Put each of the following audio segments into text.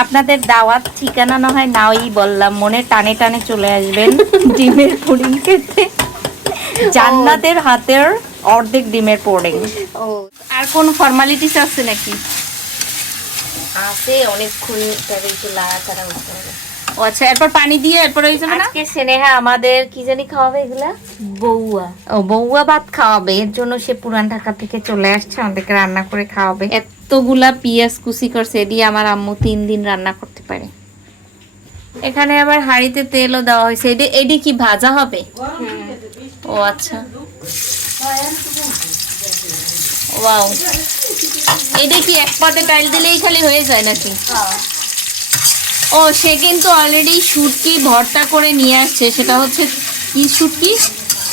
আপনাদের দাওয়াত ঠিকানা না হয় নাওই বললাম, মনে টানে টানে চলে আসবেন ডিমের পুডিং খেতে। জান্নাতের হাতের অর্ধেক ডিমের পুডিং। ও আর কোন ফর্মালিটিস আছে নাকি? আছে অনেকক্ষণ, তবে একটু লাড়াচাড়া করতে হবে। ও আচ্ছা, এরপর পানি দিয়ে এরপর হয়ে যাবে না? আজকে স্নেহা আমাদের কি জানি খাওয়াবে এগুলা, বউয়া। ও বউয়া ভাত খাওয়াবে, এর জন্য সে পুরান ঢাকা থেকে চলে আসছে, আমাদেরকে রান্না করে খাওয়াবে। এতগুলা পেঁয়াজ কুচি করছে, এদিকে আমার আম্মু 3 দিন রান্না করতে পারে। এখানে আবার হাঁড়িতে তেলও দেওয়া হয়েছে। এডি কি ভাজা হবে? ও আচ্ছা, ওয়াও। এটা কি এক পাতে টাইল দিলেই খালি হয়ে যায় নাকি? ও সে কিন্তু অলরেডি শুটকি ভর্তা করে নিয়ে আসছে। সেটা হচ্ছে কি শুটকি?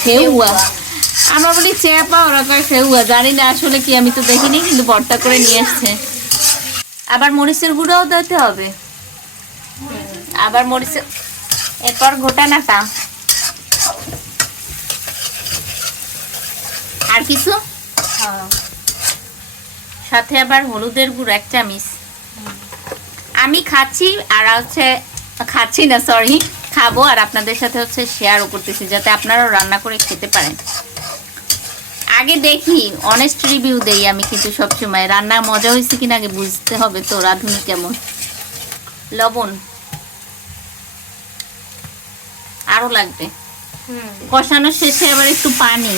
ফেউয়া। আমরা বলি চেপা, ওরা কয় ফেউয়া। জানি না আসলে কি, আমি তো দেখিনি, কিন্তু ভর্তা করে নিয়ে আসছে। আবার মরিচের গুঁড়োও দিতে হবে, আবার মরিচের। এরপর ঘোটানাটা আর কিছু, সাথে আবার হলুদের গুঁড়ো 1 চামচ। আমি খাচ্ছি আর হচ্ছে খাচ্ছি না, সরি, খাবো আর আপনাদের সাথে হচ্ছে শেয়ারও করতেছি, যাতে আপনারাও রান্না করে খেতে পারেন। আগে দেখি, অনেস্ট রিভিউ দেই আমি, কিন্তু সবসময় রান্না মজা হয়েছে কিনা আগে বুঝতে হবে তো রাঁধুনি কেমন। লবণ আরো লাগবে। কষানোর শেষে আবার একটু পানি।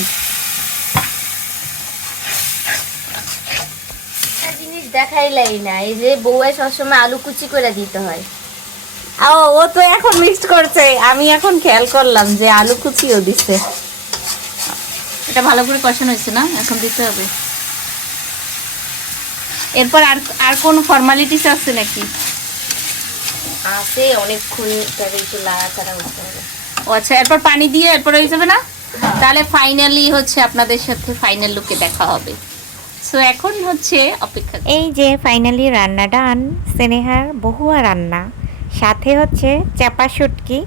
জিনিস দেখাইলাই না, এই যে বউয়া সবসময় আলু কুচি করে দিতে হয়। ও তো এখন মিক্সড করছে, আমি এখন খেয়াল করলাম যে আলু কুচিও দিচ্ছে। এটা ভালো করে কষানো হয়েছে না, এখন দিতে হবে। এরপর আর কোন ফর্মালিটিস আছে নাকি? আছে অনেকক্ষণ, তবে একটু লাড়াচাড়া করতে হবে। ও আচ্ছা, এরপর পানি দিয়ে এরপর হয়ে যাবে না? তাহলে ফাইনালি হচ্ছে আপনাদের সাথে ফাইনাল লুকে দেখা হবে। সো এখন হচ্ছে অপেক্ষা। এই যে ফাইনালি রান্না ডান, স্নেহার বহুয়া রান্না, সাথে হচ্ছে চাপা শুটকি।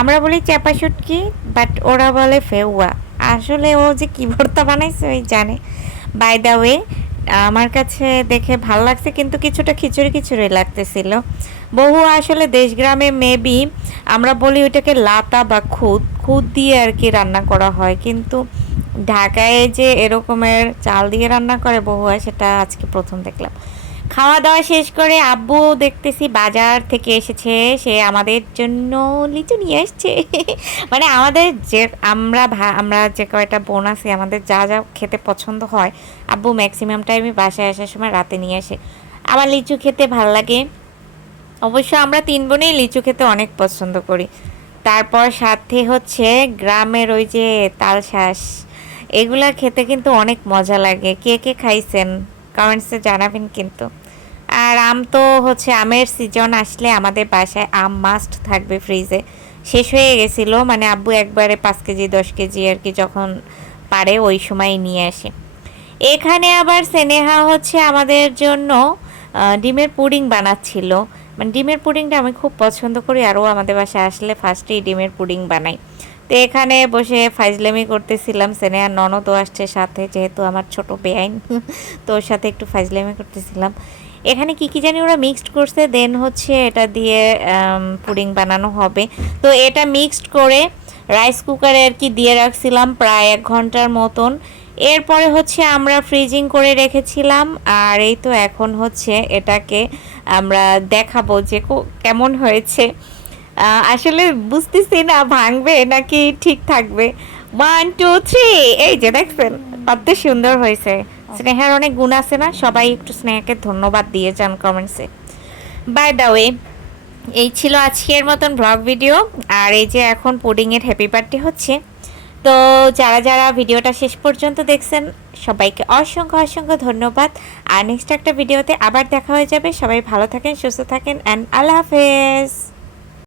আমরা বলি চাপা শুটকি, বাট ওরা বলে ফেউয়া। আসলে ও যে কি ভর্তা বানাইছে ওই জানে। বাই দ্য ওয়ে, আমার কাছে দেখে ভালো লাগছে, কিন্তু কিছুটা খিচুড়ি খিচুড়ি লাগতেছিল। বহু আসলে দেশগ্রামে মেবি আমরা বলি ওইটাকে লাতা বা খুদ খুদ দিয়ে আর কি রান্না করা হয়, কিন্তু ঢাকায় যে এরকমের চাল দিয়ে রান্না করে বহুয়া, সেটা আজকে প্রথম দেখলাম। খাওয়া দাওয়া শেষ করে আব্বু দেখতেছি বাজার থেকে এসেছে, সে আমাদের জন্য লিচু নিয়ে আসছে। মানে আমাদের যে আমরা যে কয়টা বোন আছি, আমাদের যা যা খেতে পছন্দ হয়, আব্বু ম্যাক্সিমাম টাইমে বাসায় আসার সময় রাতে নিয়ে আসে। আমার লিচু খেতে ভাল লাগে, অবশ্য আমরা 3 বোনেই লিচু খেতে অনেক পছন্দ করি। তারপর সাথে হচ্ছে গ্রামের ওই যে তালশাঁস, এগুলা খেতে কিন্তু অনেক মজা লাগে। কে কে খাইছেন কমেন্টসে জানাবেন কিন্তু। আর আম তো হচ্ছে, আমের সিজন আসলে আমাদের বাসায় আম মাস্ট থাকবে ফ্রিজে। শেষ হয়ে গেছিলো, মানে আব্বু একবারে 5 কেজি 10 কেজি আর কি যখন পারে ওই সময় নিয়ে আসে। এখানে আবার স্নেহা হচ্ছে আমাদের জন্য ডিমের পুডিং বানাচ্ছিল। মানে ডিমের পুডিংটা আমি খুব পছন্দ করি, আরও আমাদের বাসায় আসলে ফার্স্টেই ডিমের পুডিং বানাই। তো এখানে বসে ফাইজলামি করতেছিলাম, স্নেহার ননদও আসছে সাথে, যেহেতু আমার ছোট বেআইন, তো ওর সাথে একটু ফাইজলামি করতেছিলাম। এখানে কি জানি ওরা মিক্সড করছে, দেন হচ্ছে এটা দিয়ে পুডিং বানানো হবে। তো এটা মিক্সড করে রাইস কুকারে আর কি দিয়ে রাখছিলাম প্রায় 1 ঘন্টার মতন। এরপরে হচ্ছে আমরা ফ্রিজিং করে রেখেছিলাম, আর এই তো এখন হচ্ছে এটাকে আমরা দেখাবো যে কেমন হয়েছে। আসলে বুঝতেছি না ভাঙবে নাকি ঠিক থাকবে। 1 2 3, এই যে দেখছেন কত সুন্দর হয়েছে। স্নেহার অনেক গুণ আছে না, সবাই একটু স্নেহাকে ধন্যবাদ দিয়ে যান কমেন্টসে। বাই দ্য ওয়ে, এই ছিল আজকের মতন ব্লগ ভিডিও। আর এই যে এখন পুডিংয়ের হ্যাপি বার্থডে হচ্ছে। তো যারা যারা ভিডিওটা শেষ পর্যন্ত দেখছেন সবাইকে অসংখ্য অসংখ্য ধন্যবাদ। আর নেক্সট একটা ভিডিওতে আবার দেখা হয়ে যাবে। সবাই ভালো থাকেন, সুস্থ থাকেন, অ্যান্ড আল্লাহ হাফেজ।